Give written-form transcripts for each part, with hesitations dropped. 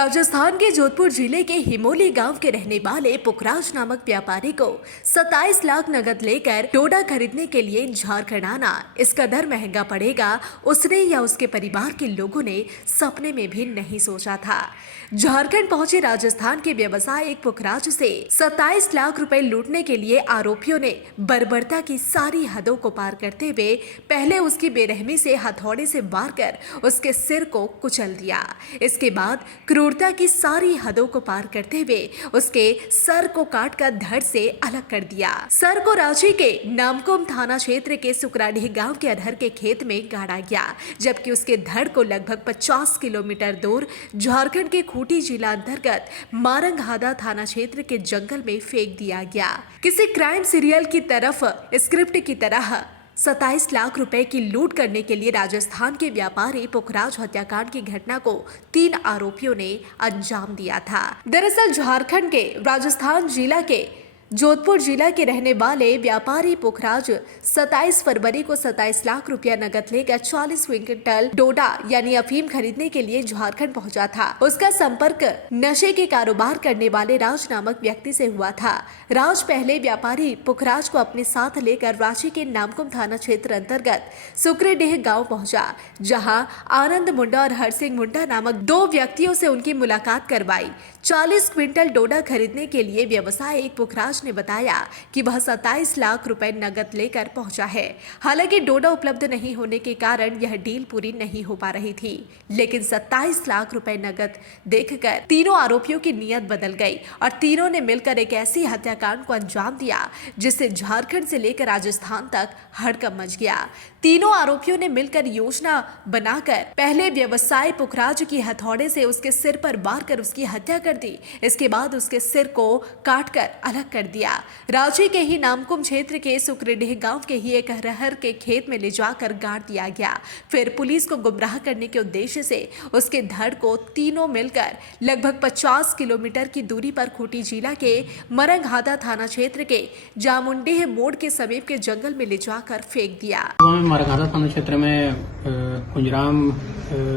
राजस्थान के जोधपुर जिले के हिमोली गांव के रहने वाले पुखराज नामक व्यापारी को 27 लाख नगद लेकर डोडा खरीदने के लिए झारखंड आना इस कदर महंगा पड़ेगा उसने या उसके परिवार के लोगों ने सपने में भी नहीं सोचा था। झारखंड पहुंचे राजस्थान के व्यवसायी पुखराज से 27 लाख रुपए लूटने के लिए आरोपियों ने बर्बरता की सारी हदों को पार करते हुए पहले उसकी बेरहमी से हथौड़े से मारकर उसके सिर को कुचल दिया। इसके बाद क्रूरता की सारी हदों को पार करते हुए उसके सर को काटकर धड़ से अलग कर दिया। सर को रांची के नामकुम थाना क्षेत्र के सुकराडीह गांव के अरहर के खेत में गाड़ा गया, जबकि उसके धड़ को लगभग 50 किलोमीटर दूर झारखंड के खूंटी जिला अंतर्गत मारंगहादा थाना क्षेत्र के जंगल में फेंक दिया गया। किसी क्राइम सीरियल की तरफ स्क्रिप्ट की तरह 27 लाख रुपए की लूट करने के लिए राजस्थान के व्यापारी पुखराज हत्याकांड की घटना को 3 आरोपियों ने अंजाम दिया था। दरअसल झारखंड के राजस्थान जिला के जोधपुर जिला के रहने वाले व्यापारी पुखराज 27 फरवरी को 27 लाख रुपया नकद लेकर 40 क्विंटल डोडा यानी अफीम खरीदने के लिए झारखंड पहुंचा था। उसका संपर्क नशे के कारोबार करने वाले राज नामक व्यक्ति से हुआ था। राज पहले व्यापारी पुखराज को अपने साथ लेकर रांची के नामकुम थाना क्षेत्र अंतर्गत सुकरेडीह गाँव पहुंचा, जहाँ आनंद मुंडा और हरसिंह मुंडा नामक 2 व्यक्तियों से उनकी मुलाकात करवाई। 40 क्विंटल डोडा खरीदने के लिए व्यवसायी पुखराज ने बताया कि वह 27 लाख रुपए नगद लेकर पहुंचा है। हालांकि डोडा उपलब्ध नहीं होने के कारण यह डील पूरी नहीं हो पा रही थी, लेकिन 27 लाख रुपए नगद देखकर तीनों आरोपियों की नीयत बदल गई और तीनों ने मिलकर एक ऐसी हत्याकांड को अंजाम दिया जिससे झारखंड से लेकर राजस्थान तक हड़कंप मच गया। तीनों आरोपियों ने मिलकर योजना बनाकर पहले व्यवसायी पुखराज की हथौड़े से उसके सिर पर मारकर उसकी हत्या कर दी। इसके बाद उसके सिर को काटकर अलग कर दिया। रांची के ही नामकुम क्षेत्र के सुकरेडीह गांव के ही एक अरहर के खेत में ले जाकर गाड़ दिया गया। फिर पुलिस को गुमराह करने के उद्देश्य से उसके धड़ को तीनों मिलकर लगभग 50 किलोमीटर की दूरी पर खूंटी जिला के मारंगहादा थाना क्षेत्र के जामुंडीह मोड़ के समीप के जंगल में ले जाकर फेंक दिया। मारंगहादा थाना क्षेत्र में कुंजराम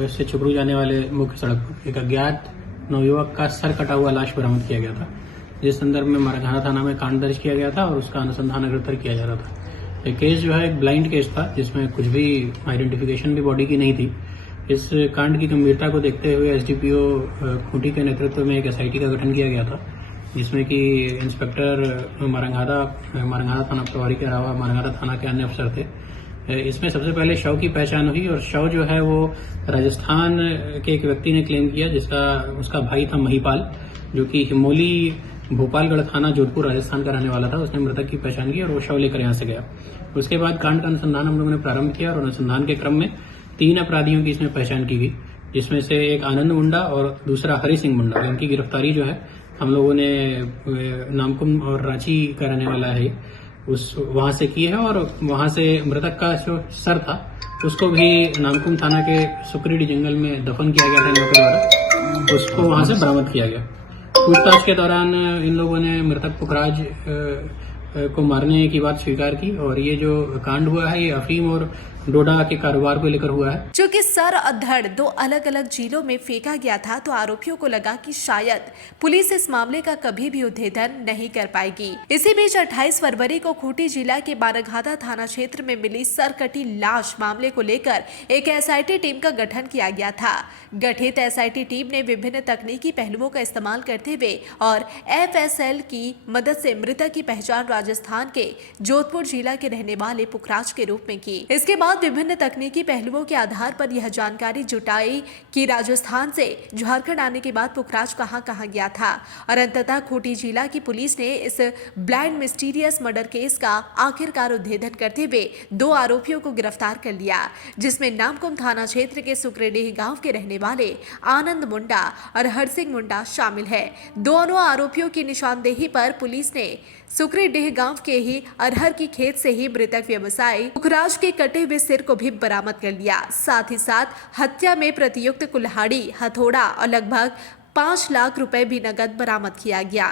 से छुपरू जाने वाले मुख्य सड़क पर एक अज्ञात नवयुवक का सर कटा हुआ लाश बरामद किया गया था, जिस संदर्भ में मारंगहादा थाना में कांड दर्ज किया गया था और उसका अनुसंधान अग्रतर किया जा रहा था। ये केस जो है एक ब्लाइंड केस था, जिसमें कुछ भी आइडेंटिफिकेशन भी बॉडी की नहीं थी। इस कांड की गंभीरता को देखते हुए एसडीपीओ खूंटी के नेतृत्व में एक एसआईटी का गठन किया गया था, जिसमें कि इंस्पेक्टर मारंगहादा थाना प्रभारी के अलावा मारंगहादा थाना के अन्य अफसर थे। इसमें सबसे पहले शव की पहचान हुई और शव जो है वो राजस्थान के एक व्यक्ति ने क्लेम किया, जिसका उसका भाई था महिपाल, जो कि हिमोली भोपालगढ़ थाना जोधपुर राजस्थान का रहने वाला था। उसने मृतक की पहचान की और वो शव लेकर यहाँ से गया। उसके बाद कांड का अनुसंधान हम लोगों ने प्रारंभ किया और अनुसंधान के क्रम में 3 अपराधियों की इसमें पहचान की गई, जिसमें से एक आनंद मुंडा और दूसरा हरि सिंह मुंडा। इनकी गिरफ्तारी जो है हम लोगों ने नामकुम और रांची का रहने वाला है वहां से की है और वहां से मृतक का जो सर था उसको भी नामकुम थाना के सुकरेडी जंगल में दफन किया गया था इन लोगों द्वारा। उसको वहां से बरामद किया गया। पूछताछ के दौरान इन लोगों ने मृतक पुखराज को मारने की बात स्वीकार की और ये जो कांड हुआ है ये अफीम और डोडा के कारोबार को लेकर हुआ है। चूंकि सर और धड़ 2 अलग अलग जिलों में फेंका गया था, तो आरोपियों को लगा कि शायद पुलिस इस मामले का कभी भी उद्भेदन नहीं कर पाएगी। इसी बीच 28 फरवरी को खूंटी जिला के मारंगहादा थाना क्षेत्र में मिली सरकटी लाश मामले को लेकर एक एसआईटी टीम का गठन किया गया था। गठित एसआईटी टीम ने विभिन्न तकनीकी पहलुओं का इस्तेमाल करते हुए और एफएसएल की मदद से मृतक की पहचान राजस्थान के जोधपुर जिला के रहने वाले पुखराज के रूप में की। इसके बाद विभिन्न तकनीकी पहलुओं के आधार पर यह जानकारी जुटाई कि राजस्थान से झारखंड आने के बाद पुखराज कहां गया था और अंततः खूंटी जिला की पुलिस ने इस ब्लाइंड मिस्टीरियस मर्डर केस का आखिरकार उद्भेदन करते हुए 2 आरोपियों को गिरफ्तार कर लिया, जिसमें नामकुम थाना क्षेत्र के सुकरेडीह गांव के रहने वाले आनंद मुंडा और हरसिंह मुंडा शामिल है। दोनों आरोपियों की निशानदेही पर पुलिस ने सुकरेडीह गांव के ही अरहर की खेत से ही मृतक व्यवसायी पुखराज के कटे हुए सिर को भी बरामद कर लिया। साथ ही साथ हत्या में प्रतियुक्त कुल्हाड़ी, हथौड़ा और लगभग 5 लाख रुपए भी नगद बरामद किया गया।